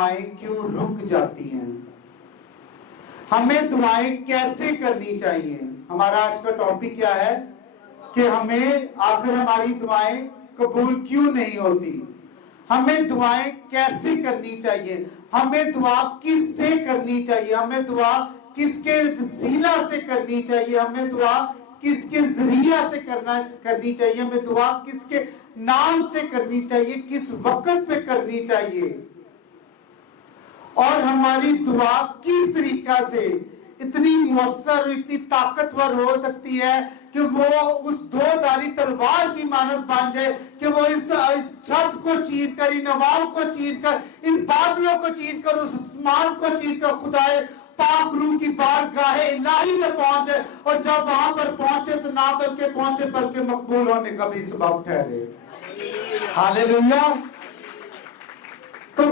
دعائیں کیوں رک جاتی ہیں؟ ہمیں دعائیں کیسے کرنی چاہیے؟ ہمارا آج کا ٹاپک کیا ہے کہ ہمیں آخر ہماری دعائیں قبول کیوں نہیں ہوتی؟ ہمیں دعائیں کیسے کرنی چاہیے؟ ہمیں دعا کس سے کرنی چاہیے؟ ہمیں دعا کس کے وسیلہ سے کرنی چاہیے؟ ہمیں دعا کس کے ذریعہ سے کرنی چاہیے؟ ہمیں دعا کس کے نام سے کرنی چاہیے؟ کس وقت پہ کرنی چاہیے؟ اور ہماری دعا کس طریقہ سے اتنی مؤثر اور اتنی طاقتور ہو سکتی ہے کہ وہ اس دو دھاری تلوار کی مانند بن جائے کہ وہ اس چھت کو چیر کر، ان ہواؤں کو چیر کر، ان بادلوں کو چیر کر، اس آسمان کو چیر کر خدائے پاک روح کی بارگاہ الہی میں پہنچ جائے، اور جب وہاں پر پہنچے تو نہ بلکہ پہنچے بلکہ مقبول ہونے کا بھی سبب ٹھہرے۔ ہاللیلویہ۔ تو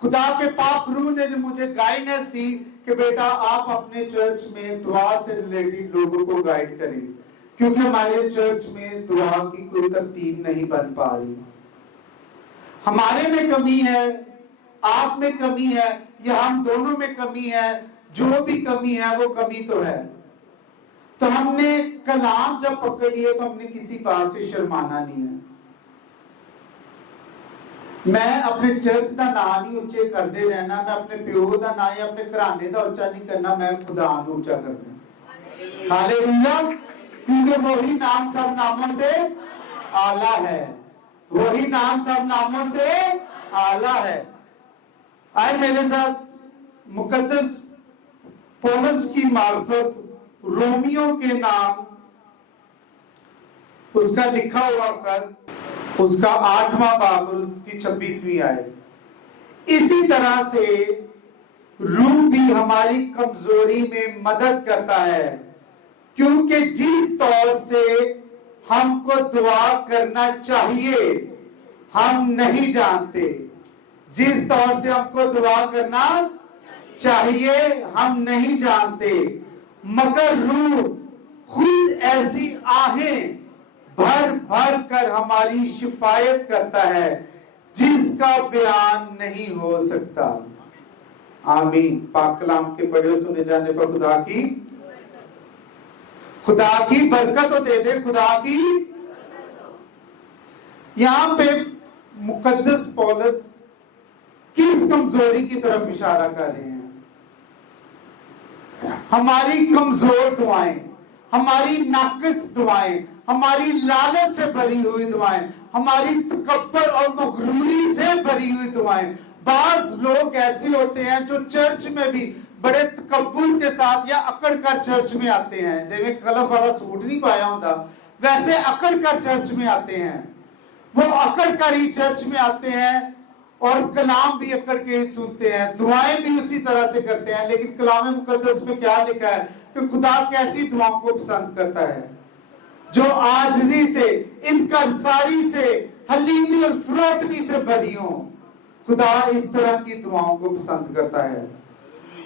خدا کے پاک روح نے جو مجھے گائیڈنس دی کہ بیٹا آپ اپنے چرچ میں دعا سے ریلیٹڈ لوگوں کو گائیڈ کریں، کیونکہ ہمارے چرچ میں دعا کی کوئی ترتیب نہیں بن پا رہی۔ ہمارے میں کمی ہے، آپ میں کمی ہے، یا ہم دونوں میں کمی ہے، جو بھی کمی ہے وہ کمی تو ہے۔ تو ہم نے کلام جب پکڑ لیے تو ہم نے کسی بات سے شرمانا نہیں ہے۔ میں اپنے چرچ دا نام نہیں اونچے کردے رہنا، میں اپنے پیو دا نام یا اپنے گھرانے دا اونچا نہیں کرنا، میں خدا نو اونچا کرنا۔ ہاللیلویہ۔ کیونکہ وہی نام سب ناموں سے اعلیٰ ہے، وہی نام سب ناموں سے اعلیٰ ہے۔ آئے میرے ساتھ مقدس پولس کی معرفت رومیوں کے نام، اس کا لکھا ہوا خط، اس کا 8واں باب اور اس کی 26ویں آیت۔ اسی طرح سے روح بھی ہماری کمزوری میں مدد کرتا ہے، کیونکہ جس طور سے ہم کو دعا کرنا چاہیے ہم نہیں جانتے۔ جس طور سے ہم کو دعا کرنا چاہیے ہم نہیں جانتے، مگر روح خود ایسی آہیں بھر بھر کر ہماری شفایت کرتا ہے جس کا بیان نہیں ہو سکتا۔ آمین۔ پاک کلام کے پڑھے سنے جانے پر خدا کی برکت تو دے دے، خدا کی۔ یہاں پہ مقدس پولس کس کمزوری کی طرف اشارہ کر رہے ہیں؟ ہماری کمزور دعائیں، ہماری ناقص دعائیں، ہماری لالچ سے بھری ہوئی دعائیں، ہماری تکبر اور مغروری سے بھری ہوئی دعائیں۔ بعض لوگ ایسے ہوتے ہیں جو چرچ میں بھی بڑے تکبر کے ساتھ یا اکڑ کر چرچ میں آتے ہیں، جیسے کلف والا سوٹ نہیں پایا ہوتا ویسے اکڑ کر چرچ میں آتے ہیں۔ وہ اکڑ کر ہی چرچ میں آتے ہیں اور کلام بھی اکڑ کے ہی سنتے ہیں، دعائیں بھی اسی طرح سے کرتے ہیں، لیکن کلام مقدس میں کیا لکھا ہے کہ خدا کیسی دعاؤں کو پسند کرتا ہے؟ جو عاجزی سے، انکساری سے، حلیمی اور فروتنی سے بھری ہوں۔ خدا اس طرح کی دعاؤں کو پسند کرتا ہے۔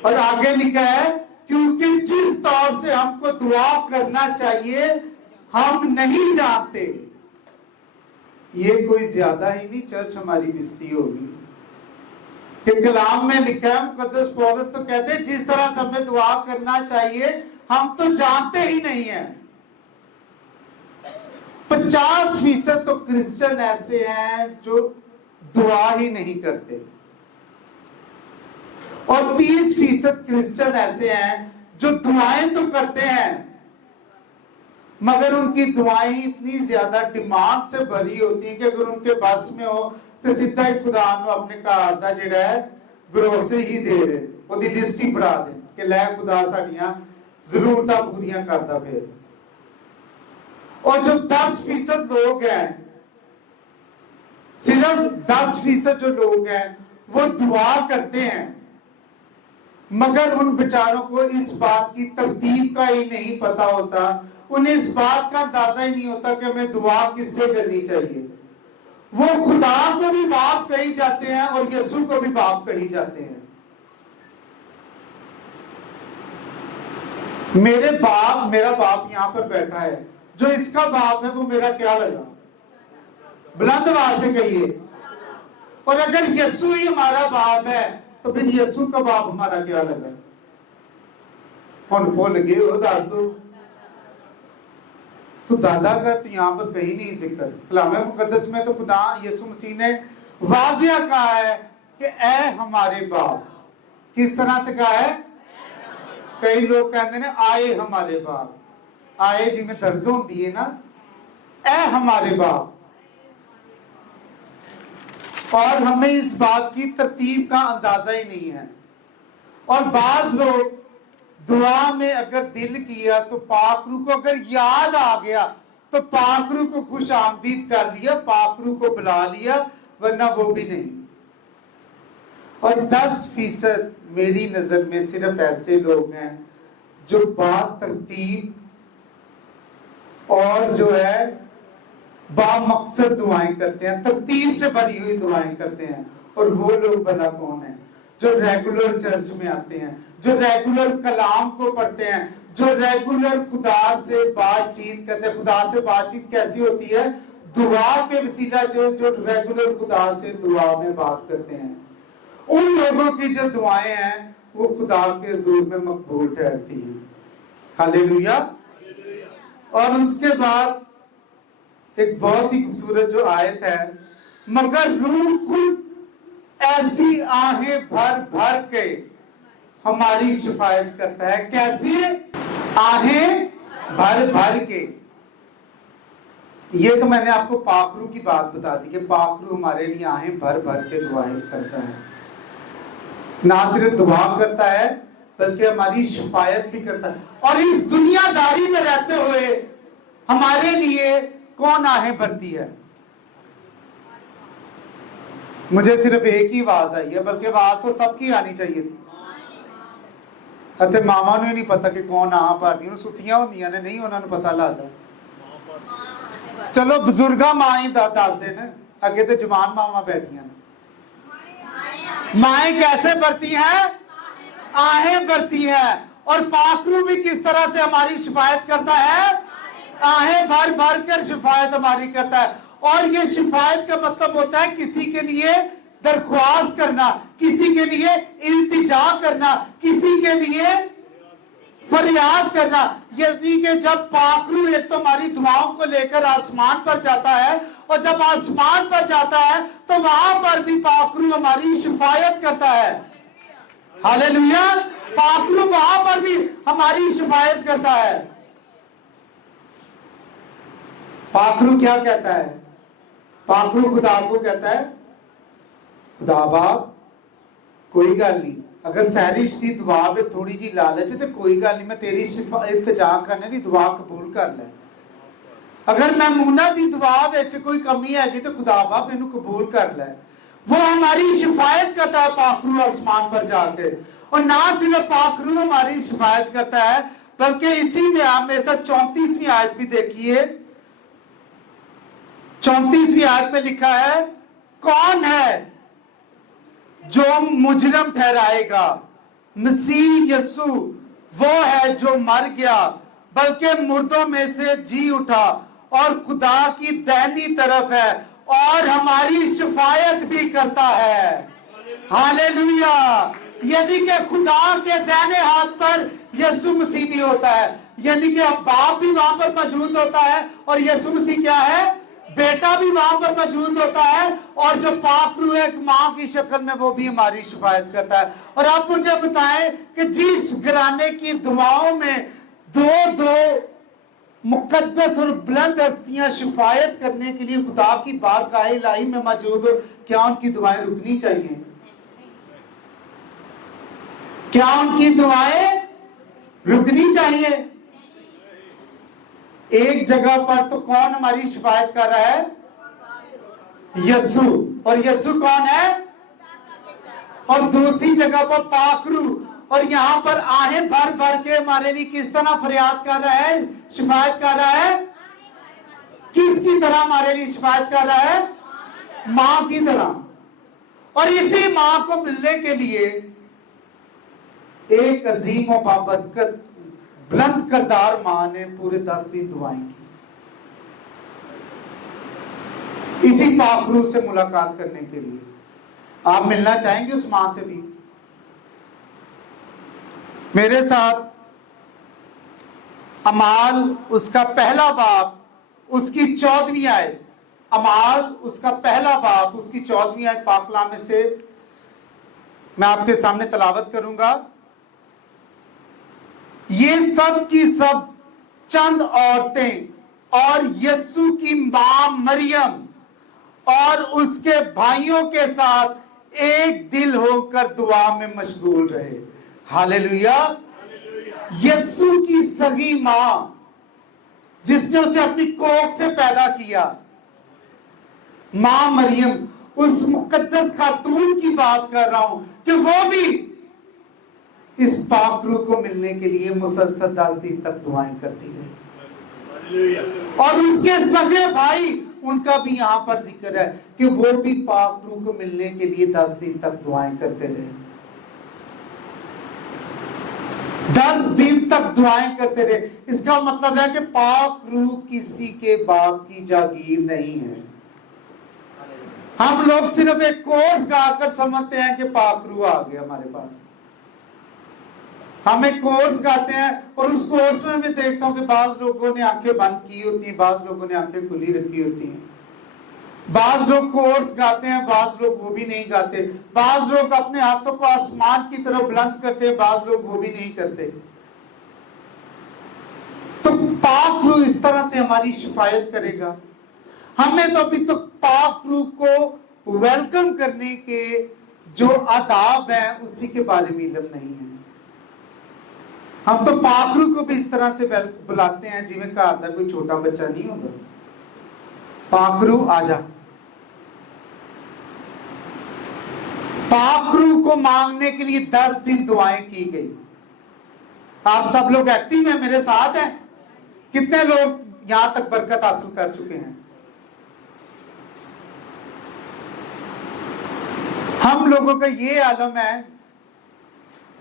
اور آگے لکھا ہے کیونکہ جس طور سے ہم کو دعا کرنا چاہیے ہم نہیں جانتے۔ یہ کوئی زیادہ ہی نہیں چرچ ہماری بستی ہوگی کہ کلام میں لکھا ہے، مقدس پولس تو کہتے ہیں جس طرح سے ہمیں دعا کرنا چاہیے ہم تو جانتے ہی نہیں ہیں۔ 50% تو کرسچن ایسے ہیں جو دعا ہی نہیں کرتے، اور 30% کرسچن ایسے ہیں جو دعائیں تو کرتے ہیں مگر ان کی دعائیں اتنی زیادہ ڈیمانڈ سے بھری ہوتی ہیں کہ اگر ان کے بس میں ہو تو سیدھا ہی خدا نو اپنے گھر دا جڑا ہے گروسری ہی دے دے، وہ دی لسٹ ہی بڑھا دے کہ لے خدا ساڈیاں ضرورتاں پوریاں کردا پھر۔ اور جو 10% لوگ ہیں، صرف 10% جو لوگ ہیں وہ دعا کرتے ہیں مگر ان بیچاروں کو اس بات کی ترتیب کا ہی نہیں پتا ہوتا، انہیں اس بات کا اندازہ ہی نہیں ہوتا کہ ہمیں دعا کس سے کرنی چاہیے۔ وہ خدا کو بھی باپ کہی جاتے ہیں اور یسوع کو بھی باپ کہی جاتے ہیں۔ میرا باپ یہاں پر بیٹھا ہے، جو اس کا باپ ہے وہ میرا کیا لگا؟ بلند آواز سے کہیے۔ اور اگر یسوع ہی ہمارا باپ ہے تو پھر یسوع کا باپ ہمارا کیا لگا؟ بھول گئے ہو دس دو تو دادا کا تو یہاں پر کہیں نہیں ذکر. کلام مقدس میں تو خدا یسوع مسیح نے واضح کہا ہے کہ اے ہمارے باپ. کس طرح سے کہا ہے؟ کئی لوگ کہتے ہیں آئے ہمارے باپ. آئے جی میں درد ہوتی ہے نا. اے ہمارے باپ. اور ہمیں اس بات کی ترتیب کا اندازہ ہی نہیں ہے. اور بعض لوگ دعا میں اگر دل کیا تو پاک روح کو اگر یاد آ گیا تو پاک روح کو خوش آمدید کر لیا, پاک روح کو بلا لیا, ورنہ وہ بھی نہیں. اور 10% میری نظر میں صرف ایسے لوگ ہیں جو با ترتیب اور جو ہے با مقصد دعائیں کرتے ہیں, ترتیب سے بھری ہوئی دعائیں کرتے ہیں. اور وہ لوگ بھلا کون ہیں؟ جو ریگولر چرچ میں آتے ہیں, جو ریگولر کلام کو پڑھتے ہیں, جو ریگولر خدا سے بات چیت کرتے ہیں. خدا سے بات چیت کیسی ہوتی ہے؟ دعا کے وسیلہ جو ریگولر خدا سے دعا میں بات کرتے ہیں. ان لوگوں کی جو دعائیں ہیں وہ خدا کے حضور میں مقبول ٹھہرتی ہیں. ہاللیلویا. اور اس کے بعد ایک بہت ہی خوبصورت جو آیت ہے, مگر روح خود ایسی آہیں بھر بھر کے ہماری شفاعت کرتا ہے. کیسی آہیں بھر بھر کے. یہ تو میں نے آپ کو پاک روح کی بات بتا دی کہ پاک روح ہمارے لیے آہیں بھر بھر کے دعائیں کرتا ہے. نہ صرف دعا کرتا ہے بلکہ ہماری شفاعت بھی کرتا ہے. اور اس دنیا داری میں رہتے ہوئے ہمارے لیے کون آہیں بھرتی ہے؟ مجھے صرف ایک ہی آواز آئی ہے, بلکہ آواز تو سب کی آنی چاہیے تھی. اتے ماما نے نہیں پتا کہ کون آہ بھرتی, ستیاں ہوندیاں نے نہیں انہوں نے پتا لگتا. چلو بزرگاں ماں ہی دس دن, اگے تو جوان ماما بیٹھیاں. مائیں کیسے بھرتی ہیں؟ آہیں بھرتی ہیں. اور پاک روح بھی کس طرح سے ہماری شفاعت کرتا ہے؟ آہیں بھر بھر کر شفاعت ہماری کرتا ہے. اور یہ شفاعت کا مطلب ہوتا ہے کسی کے لیے درخواست کرنا, کسی کے لیے التجا کرنا, کسی کے لیے فریاد کرنا. یعنی کہ جب پاک روح ایک تو ہماری دعاؤں کو لے کر آسمان پر جاتا ہے, اور جب آسمان پر جاتا ہے تو وہاں پر بھی پاک روح ہماری شفاعت کرتا ہے. ہاللیلویا. پاک روح وہاں پر بھی ہماری شفاعت کرتا ہے. پاک روح کیا کہتا ہے؟ پاک روح خدا کو کہتا ہے, خدا باپ کوئی گل نہیں, اگر سہرش دی دعا میں تھوڑی جی لالچ ہے تو کوئی گل نہیں, میں تیری التجا کرنے دی دعا قبول کر لے. اگر میمونہ دی دعا وچ کوئی کمی ہے تو خدا باپ انہوں قبول کر لے. وہ ہماری شفاعت کرتا ہے پاک روح آسمان پر جا کے. اور نہ صرف پاک روح ہماری شفاعت کرتا ہے بلکہ اسی میں آپ میں سے 34ویں آیت بھی دیکھیے. 34ویں آیت میں لکھا ہے, کون ہے جو مجرم ٹھہرائے گا؟ مسیح یسوع وہ ہے جو مر گیا بلکہ مردوں میں سے جی اٹھا اور خدا کی دائنی طرف ہے اور ہماری شفاعت بھی کرتا ہے. ہاللیلویا. یعنی کہ خدا کے دائنے ہاتھ پر یسوع مسیح بھی ہوتا ہے, یعنی کہ باپ بھی وہاں پر موجود ہوتا ہے, اور یسوع مسیح کیا ہے؟ بیٹا بھی وہاں پر موجود ہوتا ہے. اور جو پاک روح ایک ماں کی شکل میں وہ بھی ہماری شفاعت کرتا ہے. اور آپ مجھے بتائیں کہ جس گھرانے کی دعاؤں میں دو مقدس اور بلند ہستیاں شفاعت کرنے کے لیے خدا کی بارگاہ الہی میں موجود ہو, کیا ان کی دعائیں رکنی چاہیے؟ کیا ان کی دعائیں رکنی چاہیے؟ ایک جگہ پر تو کون ہماری شفاعت کر رہا ہے؟ یسوع. اور یسوع کون ہے؟ اور دوسری جگہ پر پاک روح. اور یہاں پر آہیں بھر بھر کے ہمارے لیے کس طرح فریاد کر رہا ہے, شفاعت کر رہا ہے؟ کس کی طرح ہمارے لیے شفاعت کر رہا ہے؟ ماں کی طرح. اور اسی ماں کو ملنے کے لیے ایک عظیم و بابرکت بلند کردار ماں نے پورے 10 دن دعائیں کی اسی پاک روح سے ملاقات کرنے کے لیے. آپ ملنا چاہیں گے اس ماں سے بھی؟ میرے ساتھ اعمال اس کا پہلا باب اس کی 14ویں آیت، اعمال اس کا پہلا باب اس کی 14ویں آیت پاک کلام میں سے میں آپ کے سامنے تلاوت کروں گا۔ یہ سب کی سب چند عورتیں اور یسوع کی ماں مریم اور اس کے بھائیوں کے ساتھ ایک دل ہو کر دعا میں مشغول رہے۔ ہاللیلویا۔ یسوع کی سگی ماں جس نے اسے اپنی کوکھ سے پیدا کیا، ماں مریم، اس مقدس خاتون کی بات کر رہا ہوں کہ وہ بھی اس پاک روح کو ملنے کے لیے مسلسل 10 دن تک دعائیں کرتی رہی، اور اس کے سگے بھائی ان کا بھی یہاں پر ذکر ہے کہ وہ بھی پاک روح کو ملنے کے لیے 10 دن تک دعائیں کرتے رہے۔ 10 دن تک دعائیں کرتے رہے۔ اس کا مطلب ہے کہ پاک روح کسی کے باپ کی جاگیر نہیں ہے۔ ہم لوگ صرف ایک کورس گا کر سمجھتے ہیں کہ پاک روح آ گیا ہمارے پاس۔ ہم ایک کورس گاتے ہیں اور اس کورس میں میں دیکھتا ہوں کہ بعض لوگوں نے آنکھیں بند کی ہوتی ہیں، بعض لوگوں نے آنکھیں کھلی رکھی ہوتی ہیں۔ بعض لوگ کورس گاتے ہیں، بعض لوگ وہ بھی نہیں گاتے۔ بعض لوگ اپنے ہاتھوں کو آسمان کی طرف بلند کرتے ہیں، بعض لوگ وہ بھی نہیں کرتے۔ تو پاک روح اس طرح سے ہماری شفایت کرے گا۔ ہمیں تو ابھی تک پاک روح کو ویلکم کرنے کے جو آداب ہیں اسی کے بارے میں علم نہیں ہے۔ ہم تو پاک روح کو بھی اس طرح سے بلاتے ہیں جی میں گھر دا کوئی چھوٹا بچہ نہیں ہوگا، پاک روح آ جا۔ پاک روح کو مانگنے کے لیے 10 دن دعائیں کی گئی۔ آپ سب لوگ ایکٹیو ہیں، میرے ساتھ ہیں؟ کتنے لوگ یہاں تک برکت حاصل کر چکے ہیں؟ ہم لوگوں کا یہ عالم ہے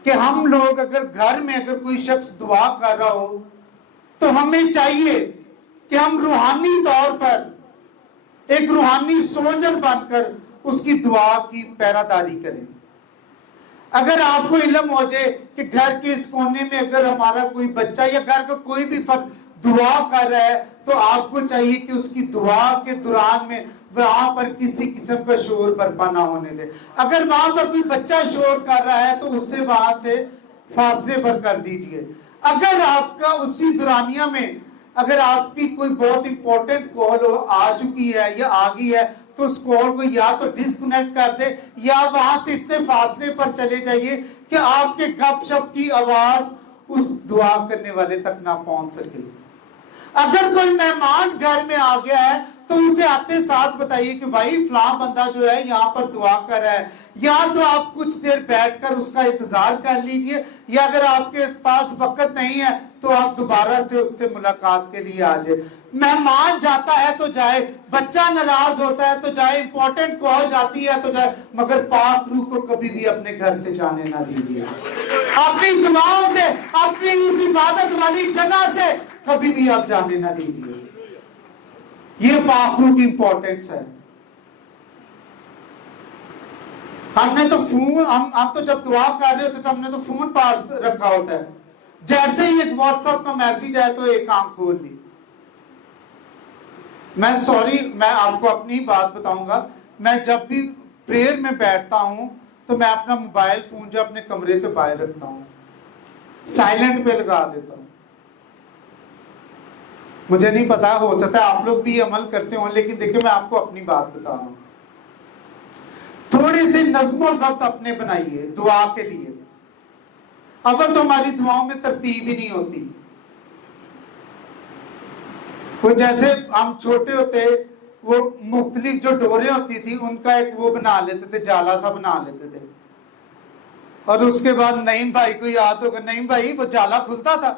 کہ ہم لوگ اگر گھر میں اگر کوئی شخص دعا کر رہا ہو تو ہمیں چاہیے کہ ہم روحانی طور پر ایک روحانی سولجر بن کر اس کی دعا کی پہراداری کریں۔ اگر آپ کو علم ہو جائے کہ گھر کے اس کونے میں اگر ہمارا کوئی بچہ یا گھر کا کوئی بھی فرد دعا کر رہا ہے تو آپ کو چاہیے کہ اس کی دعا کے دوران میں وہاں پر کسی قسم کا شور برپا نہ ہونے دے۔ اگر وہاں پر کوئی بچہ شور کر رہا ہے تو اسے وہاں سے فاصلے پر کر دیجئے۔ اگر آپ کا اسی دورانیہ میں اگر آپ کی کوئی بہت امپورٹنٹ کال آ چکی ہے یا آ گئی ہے تو اس کال کو یا تو ڈسکنیکٹ کر دے یا وہاں سے اتنے فاصلے پر چلے جائیے کہ آپ کے گپ شپ کی آواز اس دعا کرنے والے تک نہ پہنچ سکے۔ اگر کوئی مہمان گھر میں آ گیا ہے تو اسے آتے ساتھ بتائیے کہ بھائی فلاں بندہ جو ہے یہاں پر دعا کر رہا ہے، یا تو آپ کچھ دیر بیٹھ کر اس کا انتظار کر لیجئے، یا اگر آپ کے پاس وقت نہیں ہے تو آپ دوبارہ سے اس سے ملاقات کے لیے آ جائے۔ مہمان جاتا ہے تو جائے، بچہ ناراض ہوتا ہے تو جائے، امپورٹنٹ کال جاتی ہے تو جائے، مگر پاک روح کو کبھی بھی اپنے گھر سے جانے نہ دیجیے۔ اپنی دعاؤں سے، اپنی اس عبادت والی جگہ سے کبھی بھی آپ جانے نہ دیجیے۔ یہ پاک روح کی امپورٹنس ہے۔ ہم نے تو فون، ہم تو جب دعا کر رہے ہوتے تو ہم نے تو فون پاس رکھا ہوتا ہے، جیسے ہی ایک واٹس ایپ کا میسج آئے تو ایک آنکھ کھول لی۔ میں آپ کو اپنی بات بتاؤں گا، میں جب بھی پریئر میں بیٹھتا ہوں تو میں اپنا موبائل فون جو اپنے کمرے سے باہر رکھتا ہوں، سائلنٹ پہ لگا دیتا ہوں۔ مجھے نہیں پتا، ہو سکتا ہے آپ لوگ بھی عمل کرتے ہوں، لیکن دیکھیں میں آپ کو اپنی بات بتا رہا ہوں۔ تھوڑی سی نظم و ضبط اپنے بنائیے دعا کے لیے۔ اول تو ہماری دعاؤں میں ترتیب ہی نہیں ہوتی۔ وہ جیسے ہم چھوٹے ہوتے وہ مختلف جو ڈوریں ہوتی تھی ان کا ایک وہ بنا لیتے تھے، جالا سا بنا لیتے تھے، اور اس کے بعد نعیم بھائی کو یاد ہوگا، نعیم بھائی وہ جالا کھلتا تھا،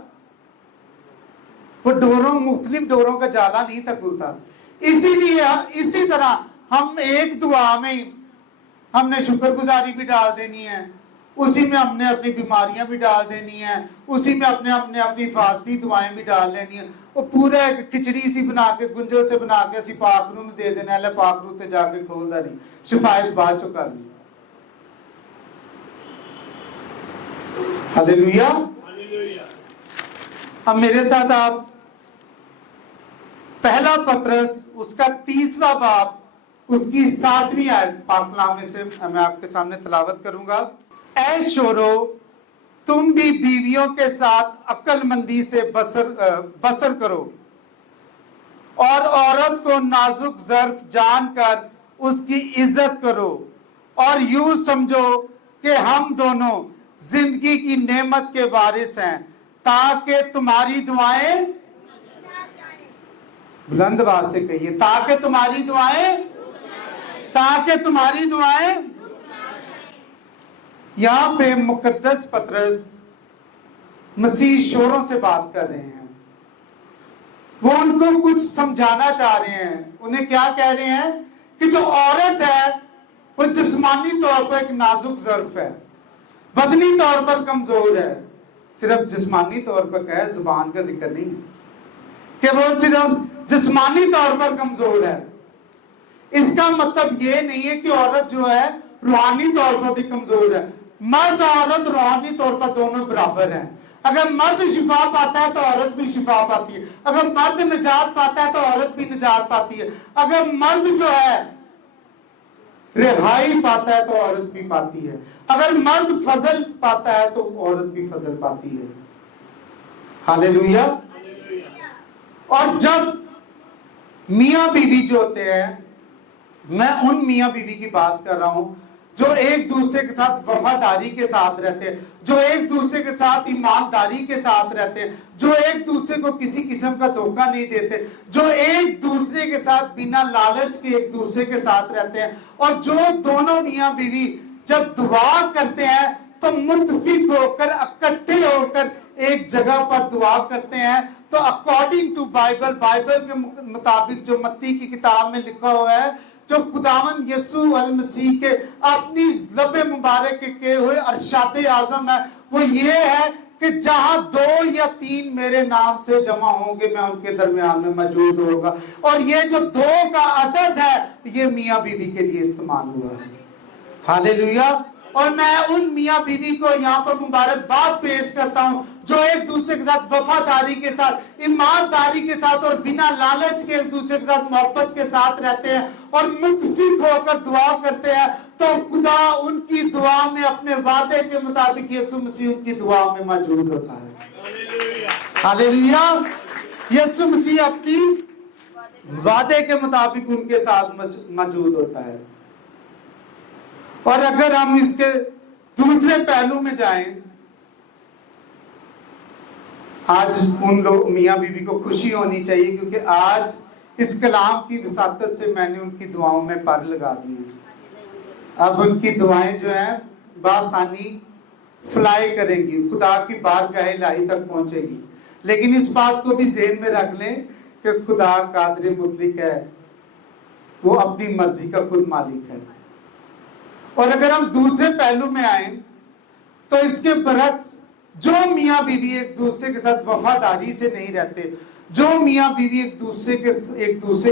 وہ مختلف ڈوروں کا جالا نہیں تھا کھلتا۔ اسی لیے اسی طرح ہم ایک دعا میں ہم نے شکر گزاری بھی ڈال دینی ہے، اسی میں ہم نے اپنی بیماریاں بھی ڈال دینی ہیں، اسی میں اپنے اپنی حفاظتی دعائیں بھی ڈال لینی ہیں۔ وہ پورا ایک کھچڑی سی بنا کے گنجل سے بنا کے اسی پاک روح میں دے دینا ہے، پاک روح تے جا کے کھول دا نہیں، شفایت بعد چو کر لی۔ हालेलुया। अब मेरे साथ आप पहला पत्रस उसका 3 बाब उसकी 7वीं आयत पाक कलाम में से मैं आपके सामने तलावत करूंगा। ऐ शोरो, तुम भी बीवियों के साथ अक्लमंदी से बसर करो और औरत को नाजुक ज़र्फ जानकर उसकी इज्जत करो और यूं समझो कि हम दोनों जिंदगी की नेमत के वारिस हैं, ताकि तुम्हारी दुआएं, बुलंद आवाज से कहिए, ताकि तुम्हारी दुआएं। यहां पे मुकद्दस पतरस मसीह शोरों से बात कर रहे हैं। वो उनको कुछ समझाना चाह रहे हैं। उन्हें क्या कह रहे हैं कि जो औरत है वो जिस्मानी तौर पर एक नाजुक ज़र्फ है, बदनी तौर पर कमजोर है। सिर्फ जिस्मानी तौर पर कहे, जुबान का जिक्र नहीं कि वो सिर्फ जिस्मानी तौर पर कमजोर है। इसका मतलब ये नहीं है कि औरत जो है रूहानी तौर पर भी कमजोर है। मर्द और औरत रूहानी तौर पर दोनों बराबर हैं। अगर मर्द शिफा पाता है तो औरत भी शिफा पाती है। अगर मर्द निजात पाता है तो औरत भी निजात पाती है। अगर मर्द जो है रिहाई पाता है तो औरत भी पाती है। अगर मर्द फजल पाता है तो औरत भी फजल पाती है। हालेलुया। और जब मियां बीवी जो होते हैं, मैं उन मियां बीवी की बात कर रहा हूं जो एक दूसरे के साथ वफादारी के साथ रहते हैं, जो एक दूसरे के साथ ईमानदारी के साथ रहते हैं, जो एक दूसरे को किसी किस्म का धोखा नहीं देते, जो एक दूसरे के साथ बिना लालच के एक दूसरे के साथ रहते हैं। और जो दोनों मियां बीवी जब दुआ करते हैं तो मुत्तफिक होकर, इकट्ठे होकर एक जगह पर दुआ करते हैं। तो अकॉर्डिंग टू बाइबल के मुताबिक जो मत्ती की किताब में लिखा हुआ है, जो खुदावंद यीशु अल मसीह के अपनी लबे मुबारक के किए हुए अरशाद आज़म है, वो ये है कि जहां 2 या 3 मेरे नाम से जमा होंगे, मैं उनके दरमियान में मौजूद होगा। और ये जो 2 का अदद है, ये मियां बीवी के लिए इस्तेमाल हुआ है। हालेलुया। और मैं उन मियां बीवी को यहाँ पर मुबारकबाद पेश करता हूँ जो एक दूसरे के साथ वफादारी के साथ, ईमानदारी के साथ और बिना लालच के एक दूसरे के साथ मोहब्बत के साथ रहते हैं और मुत्तफिक होकर दुआ करते हैं। तो खुदा उनकी दुआ में अपने वादे के मुताबिक यीशु मसीह उनकी दुआ में मौजूद होता है। हालेलुया। यीशु मसीह अपनी वादे के मुताबिक उनके साथ मौजूद होता है। और अगर हम इसके दूसरे पहलू में जाएं, आज उन लोग मियां बीवी को खुशी होनी चाहिए क्योंकि आज इस कलाम की वसातत से मैंने उनकी दुआओं में पर लगा दी है। अब उनकी दुआएं जो हैं बासानी फ्लाई करेंगी, खुदा की बारगाह इलाही तक पहुंचेगी। लेकिन इस बात को भी ज़हन में रख लें कि खुदा कादिर मुतलक है, वो अपनी मर्जी का खुद मालिक है। और अगर हम दूसरे पहलू में आए तो इसके बरक्स जो मियां बीवी एक दूसरे के साथ वफादारी से नहीं रहते, जो मियां बीवी एक दूसरे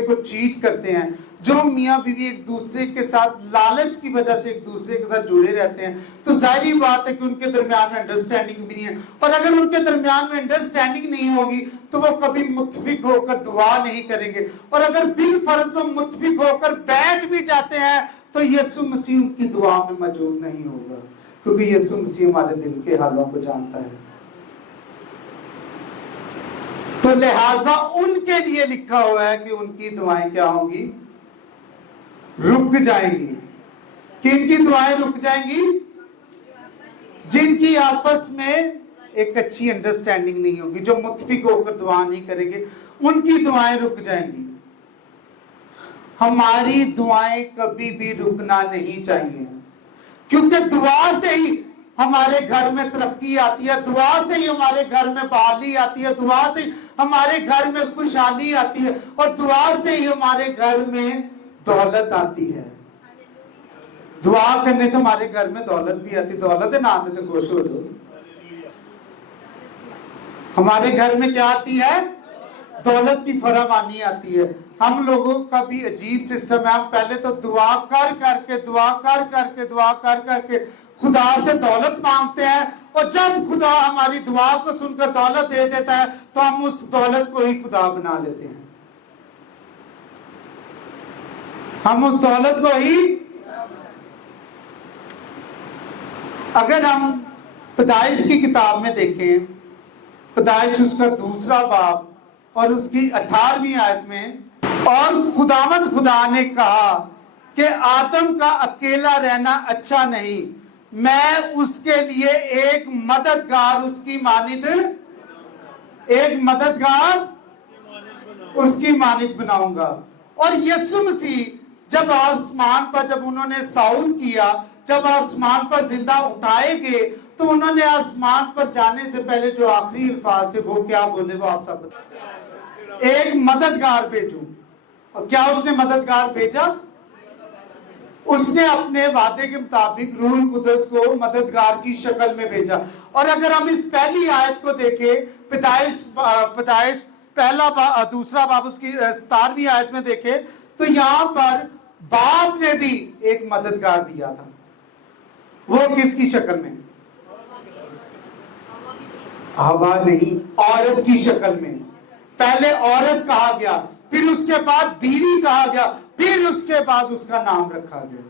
को चीट करते हैं, जो मियां बीवी एक दूसरे के साथ लालच की वजह से एक दूसरे के साथ जुड़े रहते हैं, तो जाहिर बात है कि उनके दरमियान में अंडरस्टैंडिंग भी नहीं है। और अगर उनके दरमियान में अंडरस्टैंडिंग नहीं होगी तो वो कभी मुत्तफिक होकर दुआ नहीं करेंगे। और अगर बिल फर्ज वो मुत्तफिक होकर बैठ भी जाते हैं तो यीशु मसीह उनकी दुआ में मौजूद नहीं होगा, क्योंकि यीशु मसीह हमारे दिल के हालों को जानता है। तो लिहाजा उनके लिए लिखा हुआ है कि उनकी दुआएं क्या होंगी, रुक जाएंगी। किनकी दुआएं रुक जाएंगी? जिनकी आपस में एक अच्छी अंडरस्टैंडिंग नहीं होगी, जो मुत्तफिक होकर दुआ नहीं करेंगे, उनकी दुआएं रुक जाएंगी। हमारी दुआएं कभी भी रुकना नहीं चाहिए, क्योंकि दुआ से ही हमारे घर में तरक्की आती है, दुआ से ही हमारे घर में बहाली आती है, दुआ से ही हमारे घर में खुशहाली आती है, और दुआ से ही हमारे घर में दौलत आती है। दुआ करने से हमारे घर में दौलत भी आती है। दौलत है ना आते तो खुश हो जाओ। हमारे घर में क्या आती है? दौलत की फरावानी आती है। हम लोगों का भी अजीब सिस्टम है, हम पहले तो दुआ कर करके खुदा से दौलत मांगते हैं, اور جب خدا ہماری دعا کو سن کر دولت دے دیتا ہے تو ہم اس دولت کو ہی خدا بنا لیتے ہیں. ہم اس دولت کو ہی. اگر ہم پیدائش کی کتاب میں دیکھیں، پیدائش اس کا 2 باب اور اس کی 18ویں آیت میں، اور خداوند خدا نے کہا کہ آدم کا اکیلا رہنا اچھا نہیں، میں اس کے لیے ایک مددگار اس کی مانند بناؤں گا. اور یسوع مسیح جب آسمان پر، جب انہوں نے صعود کیا، جب آسمان پر زندہ اٹھائے گئے، تو انہوں نے آسمان پر جانے سے پہلے جو آخری الفاظ تھے وہ کیا بولے، وہ آپ سب بتائیں. ایک مددگار بھیجوں. اور کیا اس نے مددگار بھیجا؟ اس نے اپنے وعدے کے مطابق روح القدس کو مددگار کی شکل میں بھیجا. اور اگر ہم اس پہلی آیت کو دیکھیں، پیدائش پہلا 2 باب اس کی 17ویں آیت میں دیکھیں، تو یہاں پر باپ نے بھی ایک مددگار دیا تھا. وہ کس کی شکل میں؟ ہوا نہیں، عورت کی شکل میں. پہلے عورت کہا گیا، پھر اس کے بعد بیوی کہا گیا، پھر اس کے بعد اس کا نام رکھا گیا.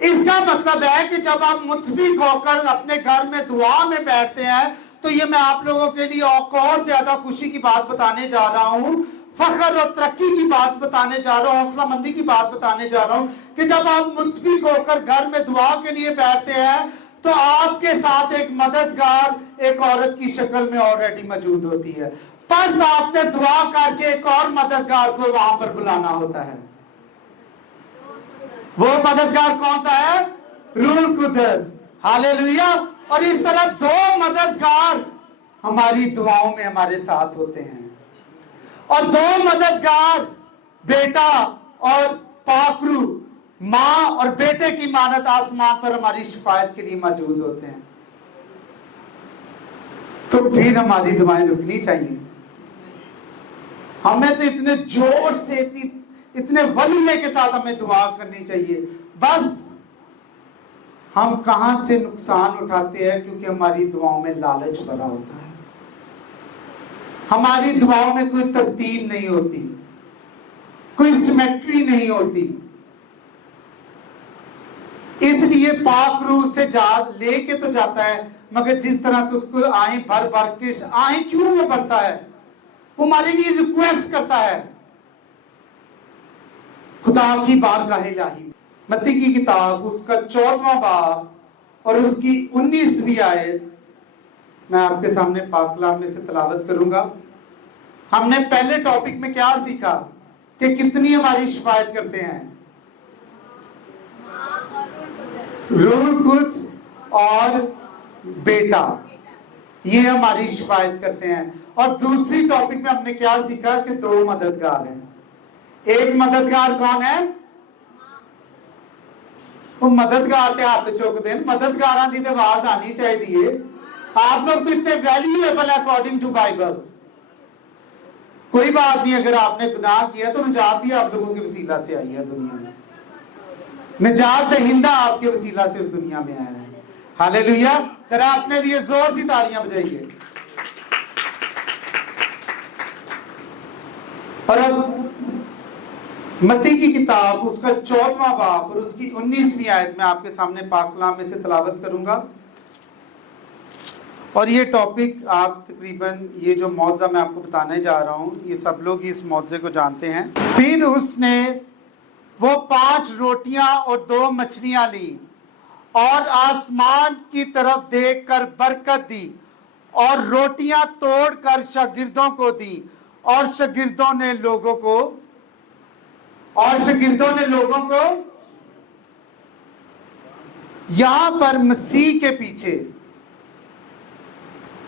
اس کا مطلب ہے کہ جب آپ متفق ہو کر اپنے گھر میں دعا میں بیٹھتے ہیں، تو یہ میں آپ لوگوں کے لیے اور زیادہ خوشی کی بات بتانے جا رہا ہوں، فخر اور ترقی کی بات بتانے جا رہا ہوں، حوصلہ مندی کی بات بتانے جا رہا ہوں کہ جب آپ متفق ہو کر گھر میں دعا کے لیے بیٹھتے ہیں تو آپ کے ساتھ ایک مددگار ایک عورت کی شکل میں آلریڈی موجود ہوتی ہے. بس آپ نے دعا کر کے ایک اور مددگار کو وہاں پر بلانا ہوتا ہے. وہ مددگار کون سا ہے؟ روح القدس. ہاللیلویا. اور اس طرح 2 مددگار ہماری دعاؤں میں ہمارے ساتھ ہوتے ہیں، اور 2 مددگار بیٹا اور پاک روح، ماں اور بیٹے کی مانند آسمان پر ہماری شفاعت کے لیے موجود ہوتے ہیں. تو پھر ہماری دعائیں رکنی چاہیے. ہمیں تو اتنے جوش سے، اتنے ولیمے کے ساتھ ہمیں دعا کرنی چاہیے. بس ہم کہاں سے نقصان اٹھاتے ہیں؟ کیونکہ ہماری دعاؤں میں لالچ بھرا ہوتا ہے، ہماری دعاؤں میں کوئی ترتیب نہیں ہوتی، کوئی سیمیٹری نہیں ہوتی. اس لیے پاک روح سے لے کے تو جاتا ہے، مگر جس طرح سے اس کو آہیں بھر کے، آہیں کیوں وہ بھرتا ہے؟ وہ ہمارے لیے ریکویسٹ کرتا ہے. خدا کی بارگاہ الہی، متی کی کتاب اس کا 14واں باب اور اس کی 19ویں آیت میں آپ کے سامنے پاک کلام میں سے تلاوت کروں گا. ہم نے پہلے ٹاپک میں کیا سیکھا کہ کتنی ہماری شفاعت کرتے ہیں؟ روح القدس اور بیٹا، یہ ہماری شفاعت کرتے ہیں. اور دوسری ٹاپک میں ہم نے کیا سیکھا کہ 2 مددگار ہیں. ایک مددگار کون ہے؟ وہ مددگار تے ہاتھ چوک دیں، مددگاراں دی تے آواز آنی چاہیے. آپ لوگ تو اتنے ویلیویبل ہیں اکارڈنگ ٹو بائبل. کوئی بات نہیں، اگر آپ نے گناہ کیا تو نجات بھی آپ لوگوں کے وسیلہ سے آئی ہے دنیا میں. نجات دہندہ آپ کے وسیلہ سے اس دنیا میں آیا ہے. ہاللیلویا. ذرا اپنے لیے زور سی تالیاں بجائیے. اور اب متی کی کتاب اس کا 14واں باب اور اس کی 19ویں آیت میں آپ کے سامنے پاک کلام میں سے تلاوت کروں گا. اور یہ ٹاپک آپ تقریباً، یہ جو معجزہ میں آپ کو بتانے جا رہا ہوں، یہ سب لوگ اس معجزے کو جانتے ہیں. پھر اس نے وہ 5 روٹیاں اور 2 مچھلیاں لی اور آسمان کی طرف دیکھ کر برکت دی اور روٹیاں توڑ کر شاگردوں کو دی، اور شاگردوں نے لوگوں کو یہاں پر مسیح کے پیچھے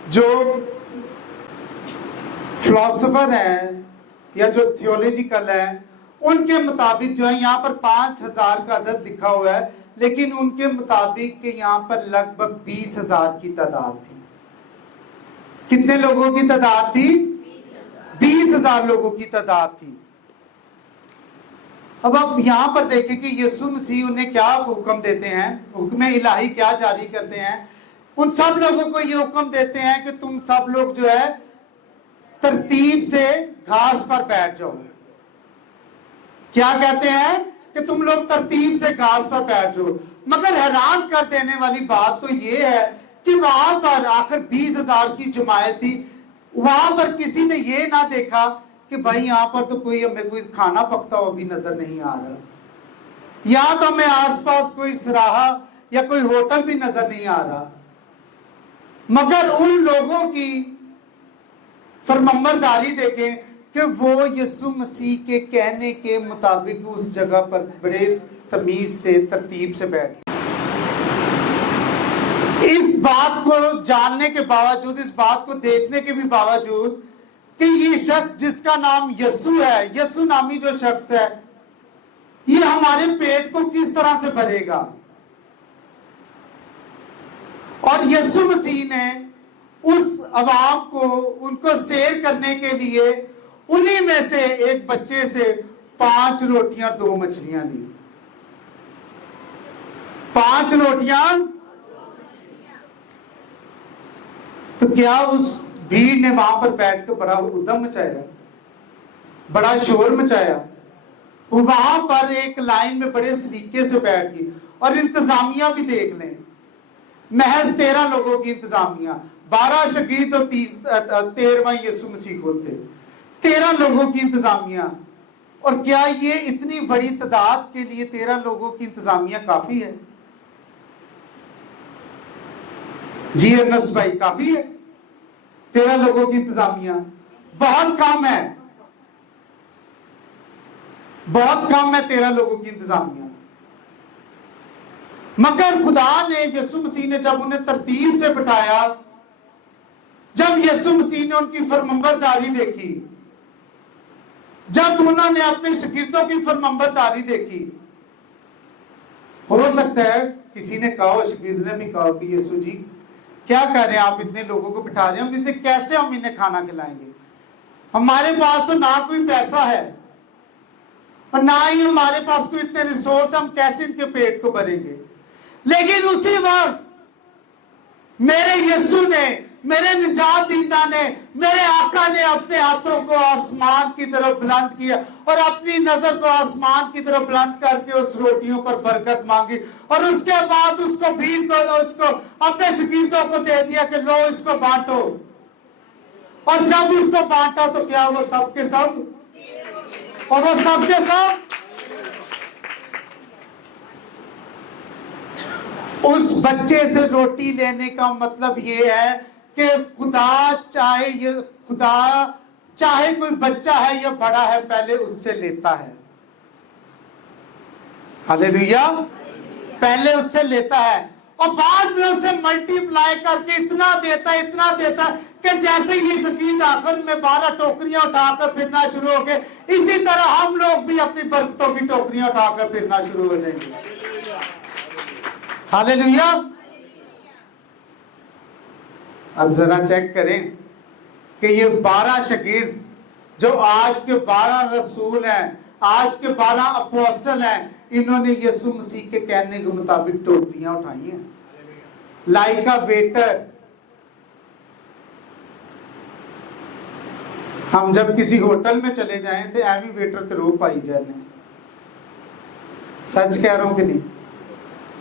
جو فلسفر ہیں یا جو تھیولوجیکل ہیں، ان کے مطابق جو ہے یہاں پر 5000 کا عدد لکھا ہوا ہے، لیکن ان کے مطابق کہ یہاں پر لگ بھگ 20,000 کی تعداد تھی. کتنے لوگوں کی تعداد تھی؟ 20,000 لوگوں کی تعداد تھی. اب آپ یہاں پر دیکھیں کہ یسوع مسیح انہیں کیا حکم دیتے ہیں، حکم الہی کیا جاری کرتے ہیں उन सब लोगों को ये हुक्म देते हैं कि तुम सब लोग जो है तरतीब से घास पर बैठ जाओ। क्या कहते हैं कि तुम लोग तरतीब से घास पर बैठ जाओ। मगर हैरान कर देने वाली बात तो ये है कि वहां पर आखिर 20,000 की जमायत थी, वहां पर किसी ने ये ना देखा कि भाई यहां पर तो हमें कोई खाना पकता हुआ भी नजर नहीं आ रहा, यहां तो हमें आसपास कोई सराहा या कोई होटल भी नजर नहीं आ रहा। मगर उन लोगों की फरमाबरदारी देखें कि वो यीशु मसीह के कहने के मुताबिक उस जगह पर बड़े तमीज से तरतीब से बैठ। इस बात को जानने के बावजूद, इस बात को देखने के भी बावजूद कि ये शख्स जिसका नाम यीशु है, यीशु नामी जो शख्स है, ये हमारे पेट को किस तरह से भरेगा। और यीशु मसीह ने उस अवाम को, उनको सैर करने के लिए उन्हीं में से एक बच्चे से 5 रोटियां 2 मछलियां ली। 5 रोटियां। तो क्या उस भीड़ ने वहां पर बैठकर बड़ा उद्यम मचाया, बड़ा शोर मचाया? वो वहां पर एक लाइन में बड़े सलीके से बैठ गई। और इंतजामिया भी देख लें, महज 13 लोगों की इंतजामिया, 12 शगीर्द और 13वां यीशु मसीह को थे, 13 लोगों की इंतजामिया। और क्या ये इतनी बड़ी तादाद के लिए 13 लोगों की इंतजामिया काफी है? जी अनस भाई, काफी है? 13 लोगों की इंतजामिया बहुत कम है, बहुत कम है 13 लोगों की इंतजामिया। मगर खुदा ने, यीशु मसीह ने जब उन्हें तरतीब से बिठाया, जब यीशु मसीह ने उनकी फरमाबरदारी देखी, जब उन्होंने अपने शागिर्दों की फरमाबरदारी देखी, हो सकता है किसी ने कहा, शागिर्द ने भी कहा कि यीशु जी क्या कर रहे हैं आप, इतने लोगों को बिठा रहे हैं, हम इसे कैसे हम इन्हें खाना खिलाएंगे? हमारे पास तो ना कोई पैसा है और ना ही हमारे पास कोई इतने रिसोर्स, हम कैसे इनके पेट को भरेंगे? लेकिन उसी वक्त मेरे यीशु ने, मेरे निजात दीता ने, मेरे आका ने अपने हाथों को आसमान की तरफ बुलंद किया और अपनी नजर को आसमान की तरफ बुलंद करके उस रोटियों पर बरकत मांगी। और उसके बाद उसको भीड़ को, उसको अपने शागिर्दों को दे दिया कि लो इसको बांटो। और जब उसको बांटा तो क्या वो सब के सब, और वो सब के सब उस बच्चे से रोटी लेने का मतलब ये है कि खुदा चाहे कोई बच्चा है या बड़ा है, पहले उससे लेता है। हालेलुया। पहले उससे लेता है और बाद में उसे मल्टीप्लाई करके इतना देता कि जैसे ये शकील आखिर में 12 टोकरियां उठाकर फिरना शुरू हो गए, इसी तरह हम लोग भी अपनी बरकतों की टोकरियां उठाकर फिरना शुरू हो जाएंगे। हालेलुया। अब जरा चेक करें कि ये 12 शागिर्द जो आज के 12 रसूल हैं, आज के 12 अपोस्टल हैं, इन्होंने यीशु मसीह के कहने के मुताबिक टोकरियां उठाई हैं। लाइक अ वेटर, हम जब किसी होटल में चले जाएं तो एवं वेटर ते रो पाई जाने, सच कह रहा हूं कि नहीं?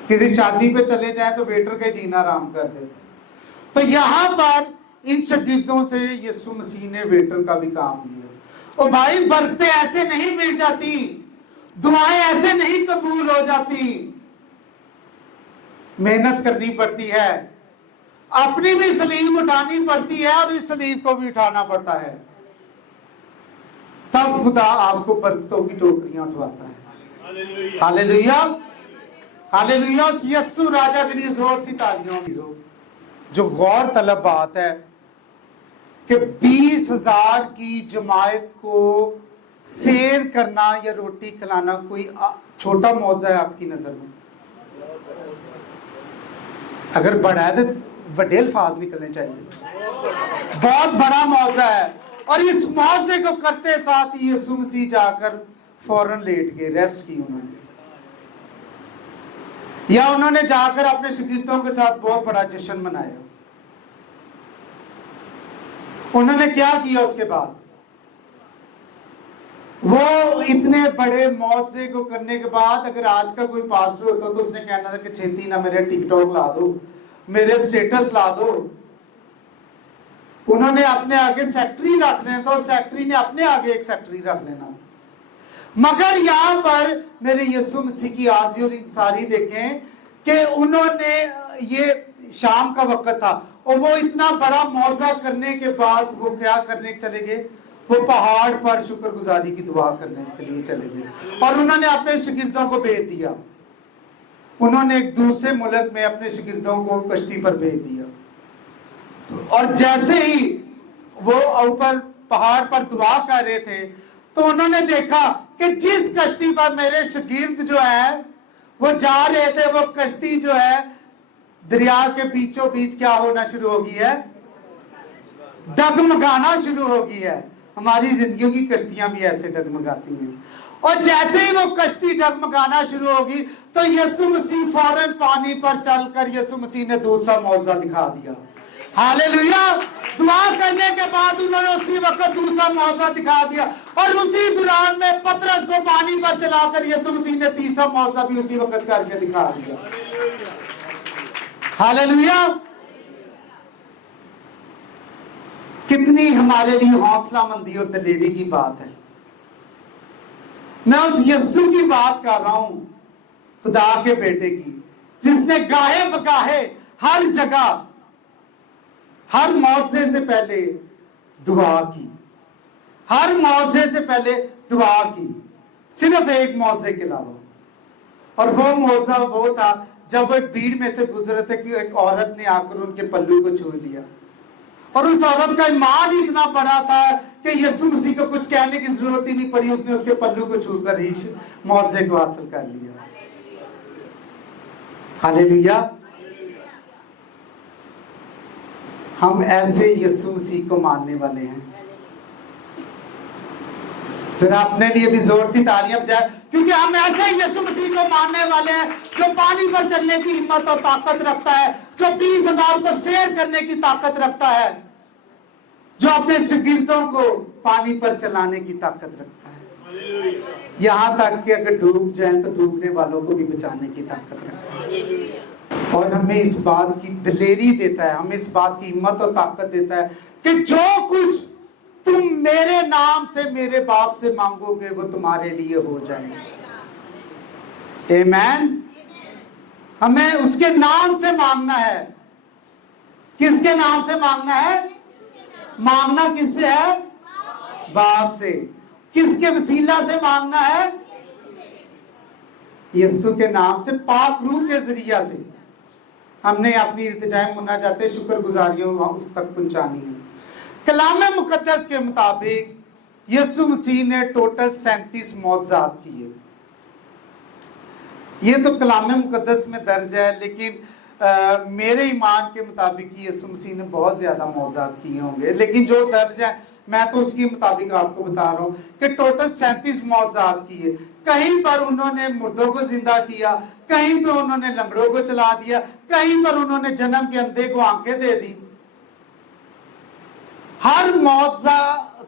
किसी शादी पे चले जाएं तो वेटर के जीना आराम कर देते। तो यहां पर इन शागिर्दों से यीशु मसीह ने वेटर का भी काम लिया। और भाई बरकतें ऐसे नहीं मिल जाती, दुआएं ऐसे नहीं कबूल हो जाती, मेहनत करनी पड़ती है, अपनी भी सलीब उठानी पड़ती है और इस सलीब को भी उठाना पड़ता है, तब खुदा आपको बरकतों की टोकरियां उठवाता है। Hallelujah, hallelujah. यीशु राजा के लिए जोर सी तालियों की जो गौर तलब बात है कि 20,000 की जमायत को सैर करना या रोटी खिलाना कोई छोटा मौजा है आपकी नजर में? अगर बड़ा है तो बड़े अल्फाज निकलने चाहिए। बहुत बड़ा मौजा है। और इस मौजे को करते साथ ही यीशु मसीह जाकर फौरन लेट गए, रेस्ट की उन्होंने। या उन्होंने जाकर अपने शागिर्दों के साथ बहुत बड़ा जश्न मनाया। उन्होंने क्या किया उसके बाद? वो इतने बड़े मौजे को करने के बाद अगर आज का कोई पास्टर होता तो उसने कहना था कि छेती ना मेरे टिकटॉक ला दो, मेरे स्टेटस ला दो। उन्होंने अपने आगे सेक्रेटरी रख लेना था, सेक्रेटरी ने अपने आगे एक सेक्रेटरी रख लेना। मगर यहां पर मेरे यीशु मसीह की आजी और इंसारी देखें कि उन्होंने, ये शाम का वक्त था और वो इतना बड़ा मौजा करने के बाद वो क्या करने चले गए? वो पहाड़ पर शुक्रगुजारी की दुआ करने के लिए चले गए और उन्होंने अपने शागिर्दों को भेज दिया। उन्होंने एक दूसरे मुल्क में अपने शागिर्दों को कश्ती पर भेज दिया और जैसे ही वो ऊपर पहाड़ पर दुआ कर रहे थे तो उन्होंने देखा कि जिस कश्ती पर मेरे शागिर्द जो है वो जा रहे थे, वो कश्ती जो है दरिया के बीचों बीच क्या होना शुरू हो गई है? डगमगाना शुरू हो गई है। हमारी जिंदगियों की कश्तियां भी ऐसे डगमगाती हैं। और जैसे ही वो कश्ती डगमगाना शुरू होगी तो यीशु मसीह फौरन पानी पर चलकर यीशु मसीह ने दूसरा मौजज़ा दिखा दिया। हालेलुया। दुआ करने के बाद उन्होंने उसी वक्त दूसरा मौजज़ा दिखा दिया और उसी दौरान में पतरस को पानी पर चलाकर यीशु मसीह ने तीसरा मौजज़ा भी उसी वक्त करके दिखा दिया। हालेलुया। कितनी हमारे लिए हौसला मंदी और दलेरी की बात है। मैं उस यीशु की बात कर रहा हूं, खुदा के बेटे की, जिसने गाहे बगाहे हर जगह हर मौजज़े से पहले दुआ की, हर मौजज़े से पहले दुआ की, सिर्फ एक मौजज़े के अलावा। और वो मौजज़ा वो था जब वो एक भीड़ में से गुजरे थे कि एक औरत ने आकर उनके पल्लू को छू लिया और उस औरत का ईमान इतना बड़ा था कि यीशु मसीह को कुछ कहने की जरूरत ही नहीं पड़ी, उसने उसके पल्लू को छूकर ही मौजज़े को हासिल कर लिया। हालेलुया। हम ऐसे यीशु मसीह को मानने वाले हैं। फिर अपने लिए भी जोर से तालियां बजाएं, क्योंकि हम ऐसे यीशु मसीह को मानने वाले हैं जो पानी पर चलने की हिम्मत और ताकत रखता है, जो 20,000 को सैर करने की ताकत रखता है, जो अपने शागिर्दों को पानी पर चलाने की ताकत रखता है, यहां तक कि अगर डूब जाए तो डूबने वालों को भी बचाने की ताकत रखता है। और हमें इस बात की दिलेरी देता है, हमें इस बात की हिम्मत और ताकत देता है कि जो कुछ तुम मेरे नाम से मेरे बाप से मांगोगे वो तुम्हारे लिए हो जाएगा। आमीन। हमें उसके नाम से मांगना है। किसके नाम से मांगना है? मांगना किससे है? बाप से। किसके वसीला से मांगना है? यीशु के नाम से, पाक रूह के जरिया से। हमने अपनी इल्तिजाएं मुनाजातें शुक्रगुजारियों उस तक पहुंचानी है। कलाम मुकद्दस के मुताबिक यीशु मसीह ने टोटल 37 मौजज़ात किए। ये तो कलाम मुकद्दस में दर्ज है, लेकिन मेरे ईमान के मुताबिक यीशु मसीह ने बहुत ज्यादा मौजज़ात किए होंगे, लेकिन जो दर्ज है मैं तो उसके मुताबिक आपको बता रहा हूँ कि टोटल 37 मौजज़ात किए। कहीं पर उन्होंने मुर्दों को जिंदा किया, कहीं पर उन्होंने लंगड़ों को चला दिया, कहीं पर उन्होंने जन्म के अंधे को आंखें दे दी। हर मौजज़ा,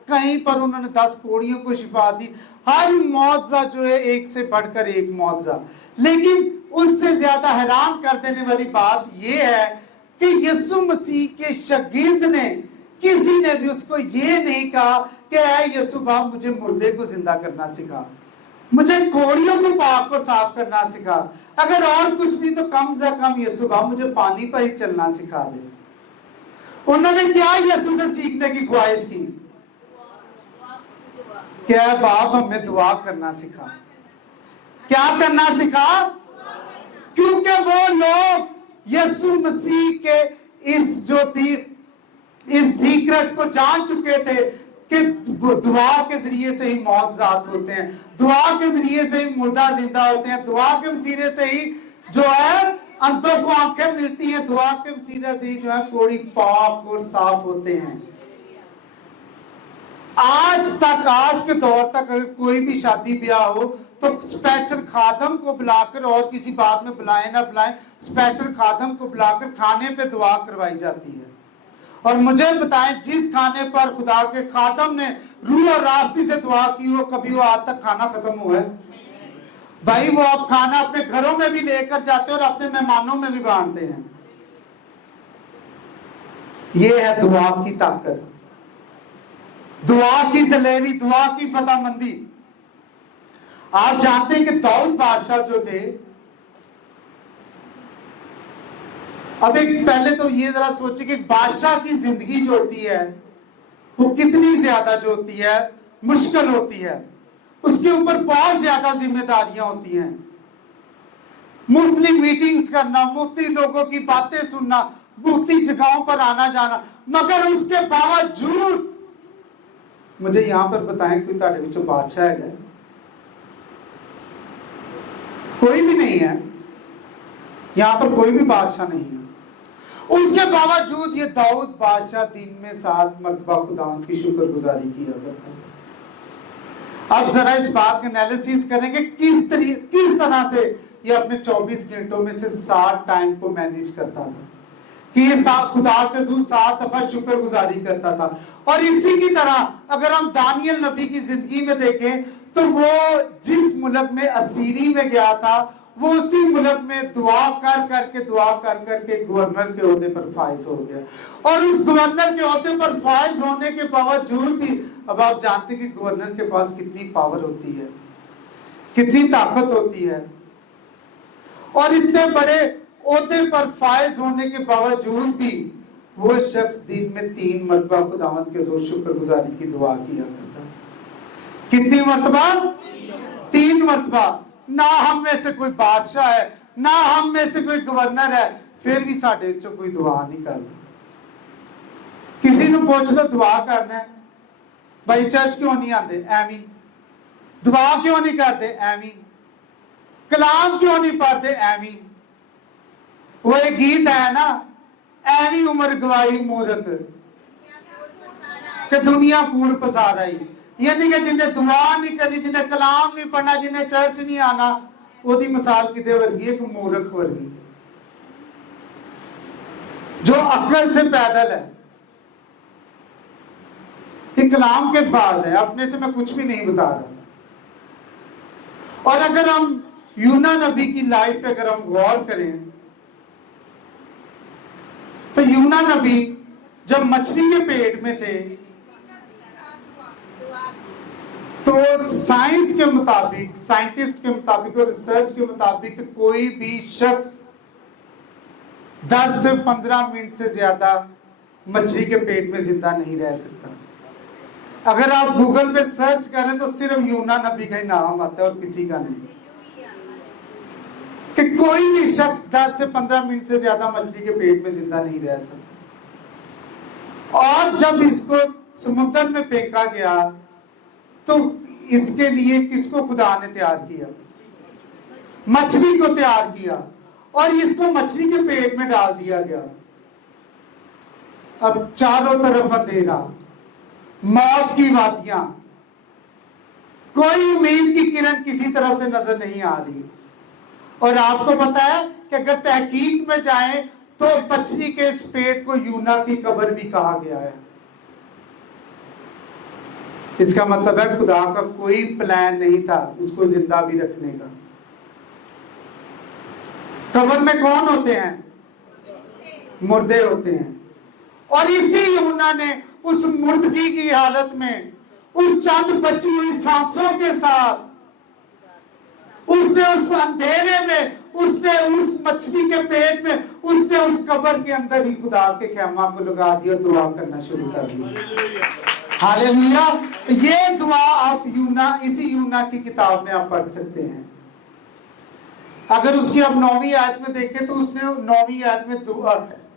कहीं पर उन्होंने 10 कोढ़ियों को शिफा दी। हर मौजज़ा जो है एक से बढ़कर एक मौजज़ा। लेकिन उससे ज्यादा हैरान कर देने वाली बात यह है कि यीशु मसीह के शागिर्द ने, किसी ने भी उसको ये नहीं कहा कि ऐ यीशु बाप मुझे मुर्दे को जिंदा करना सिखा, मुझे कोढ़ियों को पाक और साफ करना सिखा, अगर और कुछ नहीं तो कम से कम यीशु बाप मुझे पानी पर ही चलना सिखा दे। उन्होंने क्या यीशु से सीखने की ख्वाहिश की? क्या बाप हमें दुआ करना सिखा। क्या करना सिखा? क्योंकि वो लोग यीशु मसीह के इस जो थी इस सीक्रेट को जान चुके थे कि दुआ के जरिए से ही मौजज़ात होते हैं, दुआ के जरिए से ही मुर्दा जिंदा होते हैं, दुआ के वसीले से ही जो है अंधों को आंखें मिलती हैं, दुआ के वसीले से ही जो है कोढ़ी पाक और साफ होते हैं। आज तक, आज के दौर तक अगर कोई भी शादी ब्याह हो تو स्पेशल खादम को बुलाकर, और किसी बात में बुलाएं ना बुलाएं, स्पेशल खादम को बुलाकर खाने पे दुआ करवाई जाती है। और मुझे बताएं, जिस खाने पर खुदा के खादम ने रूह और रास्ते से दुआ की हो, कभी वो आज तक खाना खत्म हुआ है? भाई वो आप खाना अपने घरों में भी लेकर जाते हैं और अपने मेहमानों में भी बांटते हैं। ये है दुआ की ताकत, दुआ की दलेरी, दुआ की फतहमंदी। आप जानते हैं कि दाऊद बादशाह जो थे, अब एक पहले तो ये जरा सोचिए कि बादशाह की जिंदगी जो होती है वो कितनी ज्यादा जो होती है मुश्किल होती है। उसके ऊपर बहुत ज्यादा जिम्मेदारियां होती हैं, मुख्तलिफ मीटिंग्स करना, मुख्तलिफ लोगों की बातें सुनना, मुख्तलिफ जगहों पर आना जाना, मगर उसके बावजूद मुझे यहां पर बताएं, कोई ताड़े विचों बादशाह है? कोई भी नहीं है, यहां पर कोई भी बादशाह नहीं है। उसके बावजूद ये दाऊद बादशाह दिन में 7 मरतबा खुदावंद की शुक्रगुजारी किया करता है। अब जरा इस बात का एनालिसिस करेंगे किस तरह से ये अपने 24 घंटों में से 7 टाइम को मैनेज करता था, कि ये खुदा के हज़ूर 7 दफा शुक्रगुजारी करता था। और इसी की तरह अगर हम दानियल नबी की जिंदगी में देखें तो वो जिस मुल्क में असीरी में गया था, वो उसी मुल्क में दुआ कर करके गवर्नर के ओहदे पर फाइज हो गया। और उस गवर्नर के ओहदे पर फाइज होने के बावजूद भी, अब आप जानते हैं कि गवर्नर के पास कितनी पावर होती है, कितनी ताकत होती है, और इतने बड़े ओहदे पर फाइज होने के बावजूद भी वो शख्स दिन में 3 मरतबा खुदावंद के हज़ूर शुक्रगुजारी की दुआ किया करता है। कितनी मरतबा? 3 मरतबा। ना हम में से कोई बादशाह है, ना हम में से कोई गवर्नर है, फिर भी साडे विचों कोई दुआ नहीं करता। किसी को पूछ लो दुआ करना है, भाई चर्च क्यों नहीं आते? एवं। दुआ क्यों नहीं करते? एवं। कलाम क्यों नहीं पढ़ते? एवं। वो एक गीत है ना, एवं उम्र गवाई मूर्ख कि दुनिया कूड़ पसार आई। यानी कि जिन्हें दुआ नहीं करनी, जिन्हें कलाम नहीं पढ़ना, जिन्हें चर्च नहीं आना, ओदी मिसाल किते वर्गी, एक मूर्ख वर्गी, जो अक्ल से पैदल है। ये कलाम के अल्फाज है, अपने से मैं कुछ भी नहीं बता रहा। और अगर हम यूना नबी की लाइफ पे अगर हम गौर करें तो यूना नबी जब मछली के पेट में थे तो साइंस के मुताबिक, साइंटिस्ट के मुताबिक और रिसर्च के मुताबिक कोई भी शख्स 10 से 15 मिनट से ज्यादा मछली के पेट में जिंदा नहीं रह सकता। अगर आप गूगल पे सर्च करें तो सिर्फ यूना नबी का ही नाम आता है और किसी का नहीं, कि कोई भी शख्स 10 से 15 मिनट से ज्यादा मछली के पेट में जिंदा नहीं रह सकता। और जब इसको समुद्र में फेंका गया तो इसके लिए किसको खुदा ने तैयार किया? मछली को तैयार किया, और इसको मछली के पेट में डाल दिया गया। अब चारों तरफ अंधेरा, मौत की वादियां, कोई उम्मीद की किरण किसी तरफ से नजर नहीं आ रही। और आपको पता है कि अगर तहकीक में जाएं तो मछली के इस पेट को यूना की कब्र भी कहा गया है। इसका मतलब है खुदा का कोई प्लान नहीं था उसको जिंदा भी रखने का। कब्र में कौन होते हैं? मुर्दे होते हैं। और इसी यूना ने उस मुर्दगी की हालत में, उस चंद बची हुई सांसों के साथ, उसने उस अंधेरे में, उसने उस मछली के पेट में, उसने उस कब्र के अंदर ही खुदा के खेमा को लगा दिया, दुआ करना शुरू कर दिया। हालेलुया। ये दुआ आप यूना, इसी यूना की किताब में आप पढ़ सकते हैं। अगर उसकी आप 9वीं आयत में देखें तो उसने 9वीं आयत में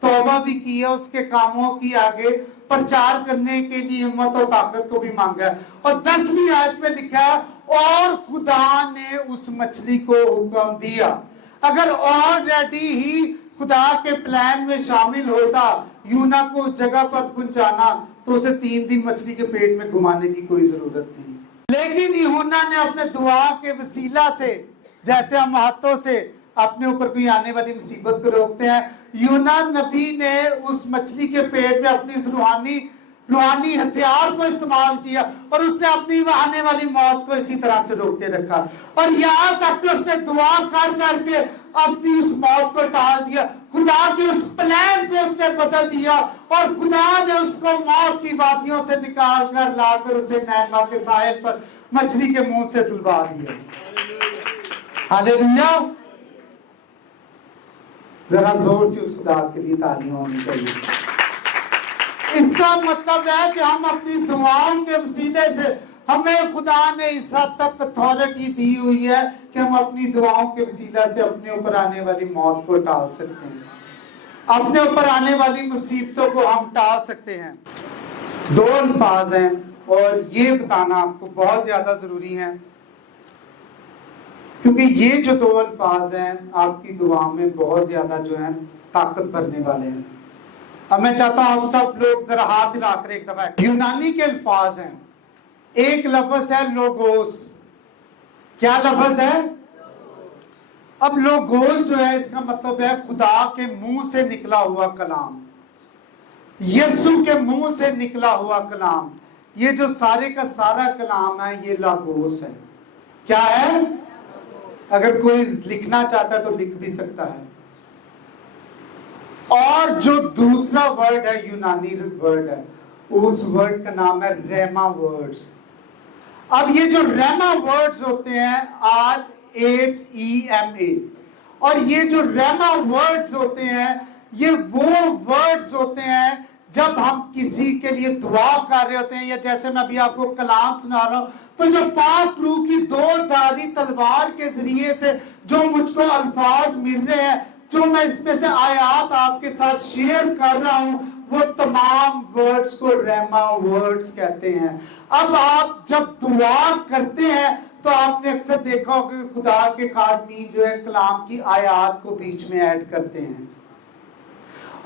तौबा भी की है, उसके कामों की आगे प्रचार करने के लिए हिम्मत और ताकत को भी मांगा है। और 10वीं आयत में लिखा है और खुदा ने उस मछली को हुक्म दिया। अगर ऑलरेडी ही खुदा के प्लान में शामिल होता यूना को उस जगह पर पहुंचाना तो उसे 3 दिन मछली के पेट में घुमाने की कोई जरूरत नहीं। लेकिन यूहन्ना ने अपने दुआ के वसीला से, जैसे हम हाथों से अपने ऊपर कोई आने वाली मुसीबत को रोकते हैं, यूहन्ना नबी ने उस मछली के पेट में अपनी इस रूहानी हथियार को इस्तेमाल किया और उसने अपनी आने वाली मौत को इसी तरह से रोक के रखा। और यहाँ तक कि उसने दुआ कर करके अपनी उस मौत को टाल दिया। खुदा के उस प्लान को उसने बदल दिया और खुदा ने उसको मौत की वादियों से निकाल कर लाकर उसे नैनवा के साहिल पर मछली के मुंह से तुलवा दिया। हालेलुया। जरा जोर से उस खुदा के लिए तालियां होनी चाहिए। इसका मतलब है कि हम अपनी दुआओं के वसीले से, हमें खुदा ने इस हद तक अथॉरिटी दी हुई है कि हम अपनी दुआओं के वसीला से अपने ऊपर आने वाली मौत को टाल सकते हैं, अपने ऊपर आने वाली मुसीबतों को हम टाल सकते हैं। दो अल्फाज हैं और ये बताना आपको बहुत ज्यादा जरूरी है, क्योंकि ये जो दो अल्फाज हैं आपकी दुआ में बहुत ज्यादा जो है ताकत भरने वाले हैं। अब मैं चाहता हूं आप सब लोग जरा हाथ हिलाकर एक दफा, यूनानी के अल्फाज हैं। एक लफ्ज है लोगोस। क्या लफ्ज है? अब लोगोस जो है इसका मतलब है खुदा के मुंह से निकला हुआ कलाम, यीशु के मुंह से निकला हुआ कलाम। ये जो सारे का सारा कलाम है ये लोगोस है। क्या है? अगर कोई लिखना चाहता है तो लिख भी सकता है। और जो दूसरा वर्ड है यूनानी वर्ड है, उस वर्ड का नाम है रेमा वर्ड्स। अब ये जो रेमा वर्ड्स होते हैं RHEMA, और ये जो रेमा वर्ड्स होते हैं ये वो वर्ड्स होते हैं जब हम किसी के लिए दुआ कर रहे होते हैं, या जैसे मैं अभी आपको कलाम सुना रहा हूं, तो जो पाक रूह की दो धारी तलवार के जरिए से जो मुझको अल्फाज मिल रहे हैं, जो मैं इसमें से आयात आपके साथ शेयर कर रहा हूं, वो तमाम वर्ड्स को रेमा वर्ड्स कहते हैं। अब आप जब दुआ करते हैं तो आपने अक्सर देखा होगा कि खुदा के खादमी जो है कलाम की आयत को बीच में ऐड करते हैं,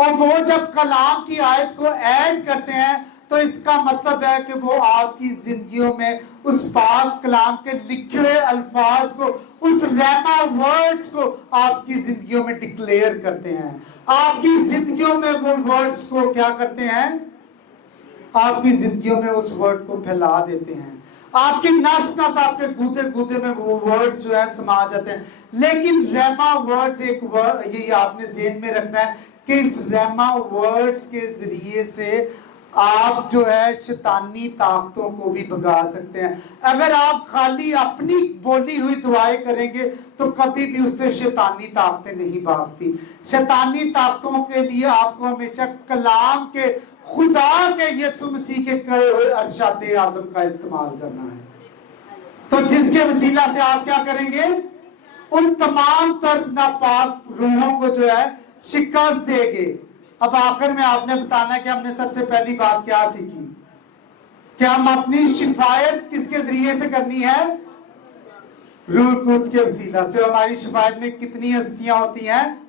और वो जब कलाम की आयत को ऐड करते हैं तो इसका मतलब है कि वो आपकी जिंदगियों में उस पाक कलाम के लिखे हुए अल्फाज को, उस रेमा वर्ड्स को आपकी जिंदगियों में डिक्लेयर करते हैं। आपकी जिंदगियों में वो वर्ड्स को क्या करते हैं? आपकी जिंदगियों में उस वर्ड को फैला देते हैं। आपकी नस नस, आपके गूदे गूदे में वो वर्ड्स जो है समा जाते हैं। लेकिन रेमा वर्ड्स एक वर्ड, ये आपने ज़हन में रखना है कि इस रेमा वर्ड्स के जरिए से आप जो है शैतानी ताकतों को भी भगा सकते हैं। अगर आप खाली अपनी बोली हुई दुआएं करेंगे तो कभी भी उससे शैतानी ताकतें नहीं भागती। शैतानी ताकतों के लिए आपको हमेशा कलाम के, खुदा के, यीशु मसीह के कहे हुए अरशाद आज़म का इस्तेमाल करना है। तो जिसके वसीला से आप क्या करेंगे? उन तमाम तर नापाक रूहों को जो है शिकस्त देंगे। अब आखिर में आपने बताना है कि हमने सबसे पहली बात क्या सीखी, कि हम अपनी शिफायत किसके जरिए से करनी है? रूह कुद्स के वसीला से। हमारी शिफायत में कितनी हस्तियां होती हैं?